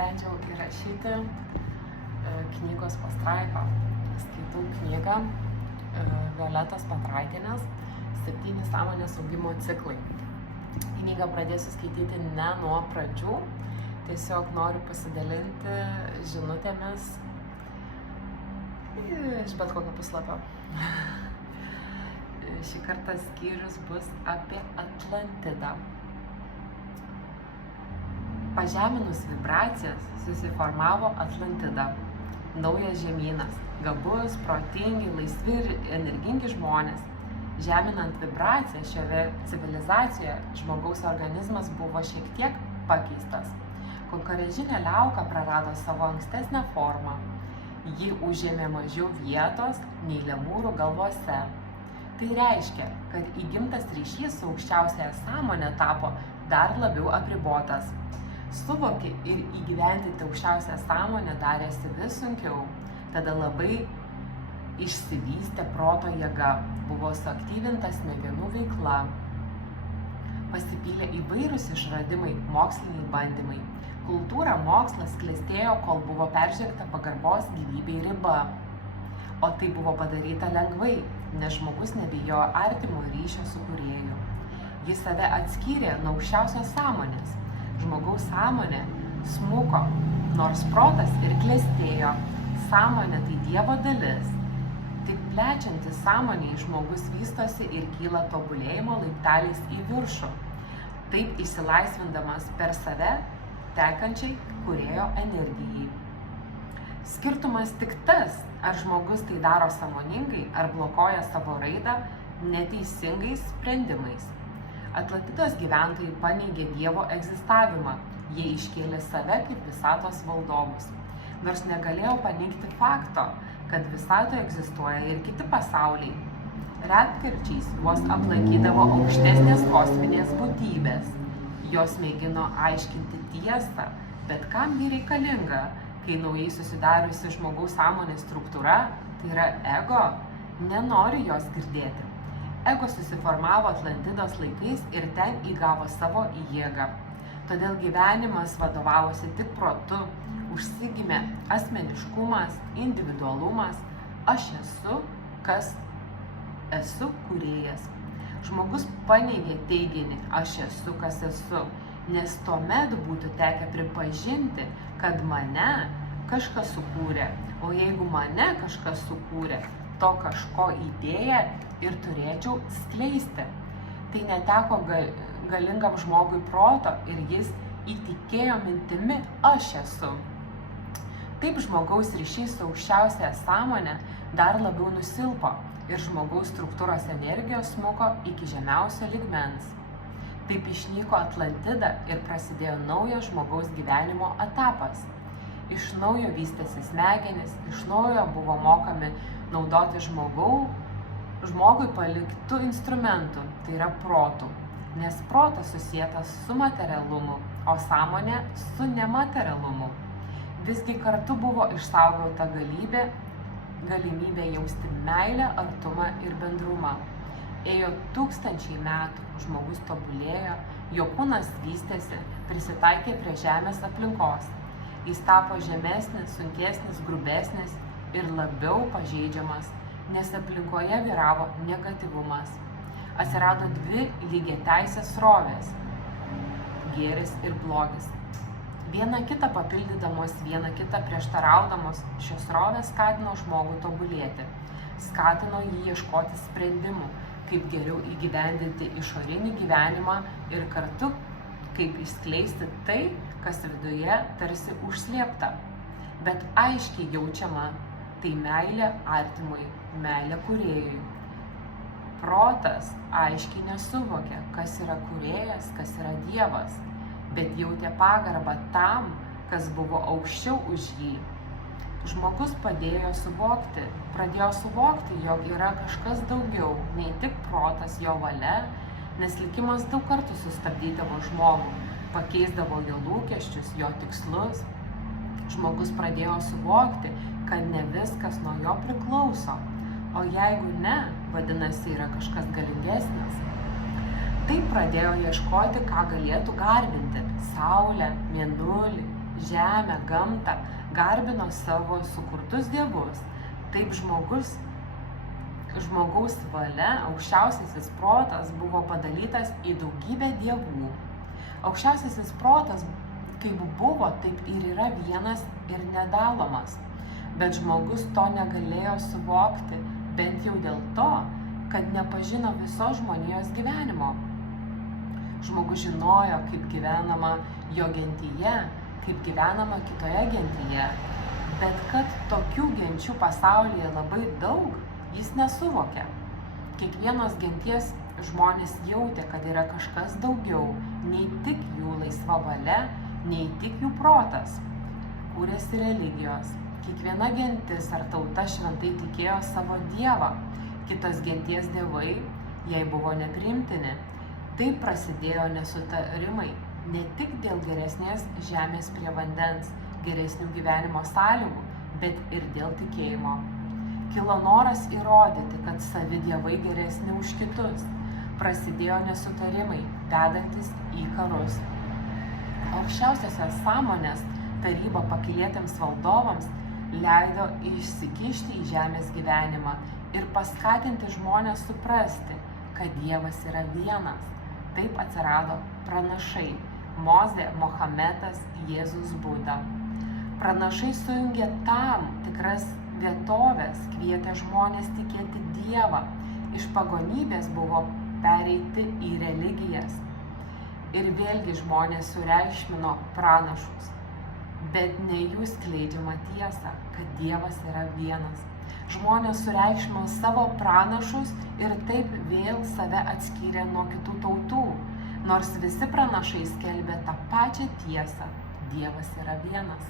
nusprendžiau įrašyti knygos pastraipą. Skaitau knygą Violetos Petraitienės 7 sąmonės augimo ciklai. Knygą pradėsiu skaityti ne nuo pradžių, tiesiog noriu pasidalinti žinutėmis iš bet kokio puslapio. Šį kartą skyrius bus apie Atlantidą. Pažeminus vibracijas susiformavo Atlantida. Naujas žemynas, gabus, protingi, laisvi ir energingi žmonės. Žeminant vibraciją šioje civilizacijoje žmogaus organizmas buvo šiek tiek pakeistas. Konkarežinė liauka prarado savo ankstesnę formą. Ji užėmė mažiau vietos nei lemūrų galvose. Tai reiškia, kad įgimtas ryšys su aukščiausiaja sąmonė tapo dar labiau apribotas. Suvokti ir įgyvendinti aukščiausią sąmonę darėsi vis sunkiau. Tada labai išsivystė proto jėga, buvo suaktyvinta smegenų veikla. Pasipylė įvairūs išradimai, moksliniai bandymai. Kultūra, mokslas klestėjo, kol buvo peržengta pagarbos gyvybei riba. O tai buvo padaryta lengvai, nes žmogus nebijojo artimo ryšio su kūrėju. Jis save atskyrė nuo aukščiausios sąmonės. Žmogaus sąmonė smuko, nors protas ir klestėjo. Sąmonė tai Dievo dalis. Tik plečiantis sąmonėje žmogus vystosi ir kyla tobulėjimo laipteliais į viršų, taip išsilaisvindamas per save tekančiai kūrėjo energijai. Skirtumas tik tas, ar žmogus tai daro sąmoningai, ar blokuoja savo raidą neteisingais sprendimais. Atlantidos gyventojai paneigė Dievo egzistavimą, jie iškėlė save kaip visatos valdovus. Nors negalėjo paneigti fakto, kad visatoje egzistuoja ir kiti pasauliai. Retkarčiais juos aplankydavo aukštesnės kosminės būtybės. Jos mėgino aiškinti tiesą, bet kam ji reikalinga, kai naujai susidariusi žmogaus sąmonės struktūra, tai yra ego, nenori jos girdėti. Ego susiformavo Atlantidos laikais ir ten įgavo savo jėgą. Todėl gyvenimas vadovavosi tik protu, užsigimė asmeniškumas, individualumas, aš esu, kas esu kūrėjas. Žmogus paneigė teiginį, aš esu, kas esu, nes tuomet būtų tekę pripažinti, kad mane kažkas sukūrė, o jeigu mane kažkas sukūrė, to kažko idėją ir turėčiau skleisti. Tai neteko galingam žmogui proto ir jis įtikėjo mintimi aš esu. Taip žmogaus ryšys su aukščiausiaja sąmonė dar labiau nusilpo ir žmogaus struktūros energijos smuko iki žemiausio lygmens. Taip išnyko Atlantida ir prasidėjo naujas žmogaus gyvenimo etapas. Iš naujo vystėsi smegenys, iš naujo buvo mokami naudoti žmogui paliktų instrumentų, tai yra protų, nes protas susietas su materialumu, o sąmonė su nematerialumu. Visgi kartu buvo išsaugota galimybė jausti meilę, artumą ir bendrumą. Ėjo tūkstančiai metų, žmogus tobulėjo, jo kūnas vystėsi, prisitaikė prie žemės aplinkos. Jis tapo žemesnis, sunkesnis, grubesnis ir labiau pažeidžiamas, nes aplinkoje vyravo negatyvumas. Atsirado 2 lygiateisės srovės – gėris ir blogis. Viena kitą papildydamos, viena kitą prieštaraudamos, šios srovės skatino žmogų tobulėti, skatino jį ieškoti sprendimų, kaip geriau įgyvendinti išorinį gyvenimą ir kartu kaip išskleisti tai, kas viduje tarsi užslėpta, bet aiškiai jaučiama, tai meilė artimui, meilė kūrėjui. Protas aiškiai nesuvokia, kas yra kūrėjas, kas yra Dievas, bet jautė pagarbą tam, kas buvo aukščiau už jį. Žmogus pradėjo suvokti, jog yra kažkas daugiau, nei tik protas, jo valia, nes likimas daug kartų sustabdydavo žmogų, pakeisdavo jo lūkesčius, jo tikslus. Žmogus pradėjo suvokti, kad ne viskas nuo jo priklauso, o jeigu ne, vadinasi yra kažkas galingesnis. Taip pradėjo ieškoti, ką galėtų garbinti – saulę, mėnulį, žemę, gamtą, garbino savo sukurtus dievus. Taip žmogaus valia, aukščiausiasis protas buvo padalytas į daugybę dievų. Aukščiausiasis protas, kaip buvo, taip ir yra vienas ir nedalomas. Bet žmogus to negalėjo suvokti, bent jau dėl to, kad nepažino visos žmonijos gyvenimo. Žmogus žinojo, kaip gyvenama jo gentyje, kaip gyvenama kitoje gentyje, bet kad tokių genčių pasaulyje labai daug, jis nesuvokė. Kiekvienos genties žmonės jautė, kad yra kažkas daugiau, nei tik jų laisva valia, nei tik jų protas. Kūrėsi religijos. Kiekviena gentis ar tauta šventai tikėjo savo dievą. Kitos genties dievai jai buvo nepriimtini. Taip prasidėjo nesutarimai, ne tik dėl geresnės žemės prie vandens, geresnių gyvenimo sąlygų, bet ir dėl tikėjimo. Kilo noras įrodyti, kad savi dievai geresni už kitus. Prasidėjo nesutarimai, vedantis į karus. Aukščiausiosios sąmonės taryba pakylėtiems valdovams leido išsikišti į žemės gyvenimą ir paskatinti žmonės suprasti, kad Dievas yra vienas. Taip atsirado pranašai – Mozė, Mohamedas, Jėzus, Buda. Pranašai sujungė tam tikras vietovės, kvietė žmonės tikėti Dievą. Iš pagonybės buvo pereiti į religijas. Ir vėlgi žmonės sureikšmino pranašus, bet ne jų skleidžiamą tiesą, kad Dievas yra vienas. Žmonės sureikšmino savo pranašus ir taip vėl save atskyrė nuo kitų tautų, nors visi pranašai skelbė tą pačią tiesą – Dievas yra vienas.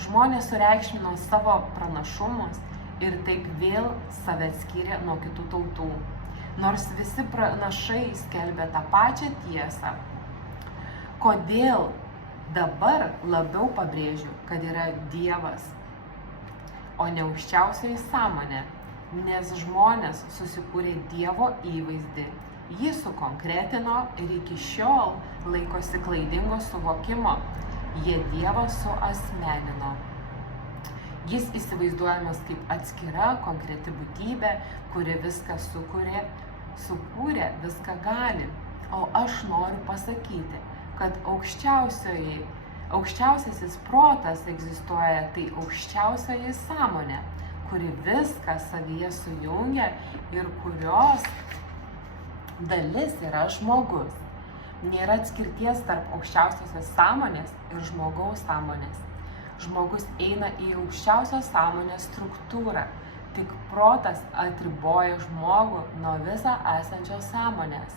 Žmonės sureikšmino savo pranašumus ir taip vėl save atskyrė nuo kitų tautų, nors visi pranašai skelbė tą pačią tiesą. Kodėl dabar labiau pabrėžiu, kad yra Dievas, o ne aukščiausioji sąmonė, nes žmonės susikūrė Dievo įvaizdį, jį sukonkretino ir iki šiol laikosi klaidingo suvokimo, jie Dievą suasmenino. Jis įsivaizduojamas kaip atskira, konkreti būtybė, kuri viską sukūrė, viską gali. O aš noriu pasakyti, kad aukščiausiasis protas egzistuoja, tai aukščiausioji sąmonė, kuri viską savyje sujungia ir kurios dalis yra žmogus. Nėra atskirties tarp aukščiausiosios sąmonės ir žmogaus sąmonės. Žmogus eina į aukščiausios sąmonės struktūrą, tik protas atriboja žmogų nuo viso esančios sąmonės.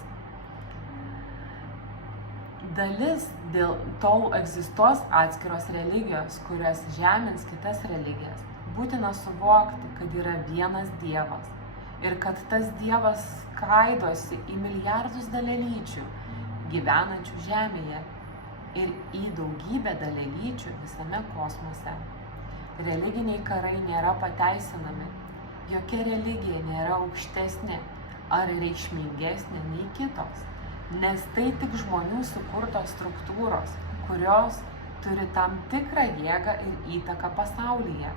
Dalis dėl tol egzistuos atskiros religijos, kurios žemins kitas religijas. Būtina suvokti, kad yra vienas Dievas ir kad tas Dievas skaidosi į milijardus dalelyčių gyvenančių Žemėje ir į daugybę dalelyčių visame kosmose. Religiniai karai nėra pateisinami. Jokia religija nėra aukštesnė ar reikšmingesnė nei kitos, nes tai tik žmonių sukurtos struktūros, kurios turi tam tikrą jėgą ir įtaką pasaulyje.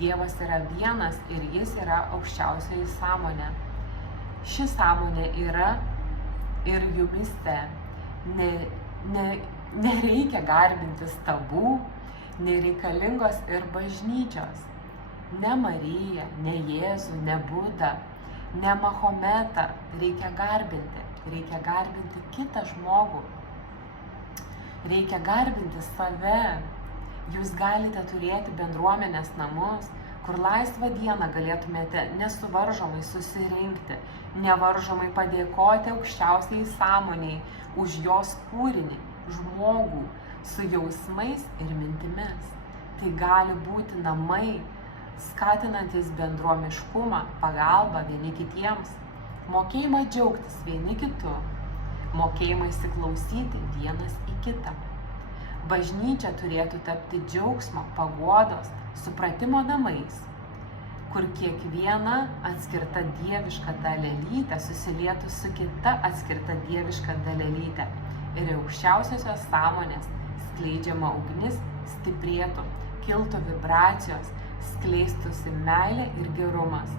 Dievas yra vienas ir jis yra aukščiausioji sąmonė. Ši sąmonė yra ir jumyse. Nereikia garbinti stabų, nereikalingos ir bažnyčios. Ne Mariją, ne Jėzų, ne Budą, ne Mahometą reikia garbinti kitą žmogų. Reikia garbinti save. Jūs galite turėti bendruomenės namus, kur laisvą dieną galėtumėte nesuvaržomai susirinkti, nevaržomai padėkoti aukščiausiai sąmoniai už jos kūrinį, žmogų su jausmais ir mintimis. Tai gali būti namai, skatinantis bendruomiškumą, pagalbą vieni kitiems, mokėjimą džiaugtis vieni kitu, mokėjimą įsiklausyti vienas į kitą. Bažnyčia turėtų tapti džiaugsmo, paguodos, supratimo namais, kur kiekviena atskirta dieviška dalelytė susilietų su kita atskirta dieviška dalelytė ir aukščiausiosios sąmonės skleidžiama ugnis stiprėtų, kiltų vibracijos, skleistųsi meilė ir gerumas.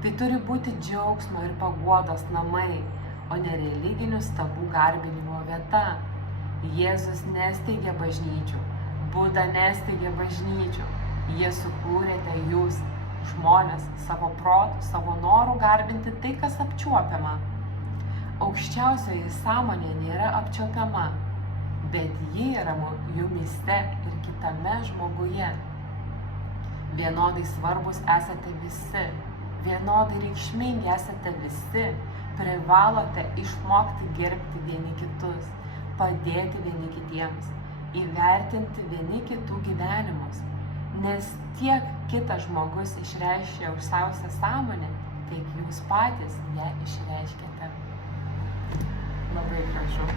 Tai turi būti džiaugsmo ir paguodos namai, o ne religinių stabų garbinimo vieta. Jėzus nesteigė bažnyčių, Buda nesteigė bažnyčių. Jie sukūrėte jūs, žmonės, savo protų, savo norų garbinti tai, kas apčiuopiama. Aukščiausioji sąmonė nėra apčiuopiama, bet ji yra jumyse ir kitame žmoguje. Vienodai svarbus esate visi, vienodai reikšmingi esate visi, privalote išmokti gerbti vieni kitus, padėti vieni kitiems, įvertinti vieni kitų gyvenimus, nes tiek kitas žmogus išreiškia aukščiausią sąmonę, tiek jūs patys ją išreiškiate. Labai gražu.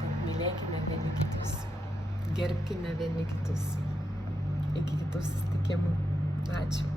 Tad mylėkime vieni kitus, gerbkime vieni kitus. Iki kitų susitikimų. Ačiū.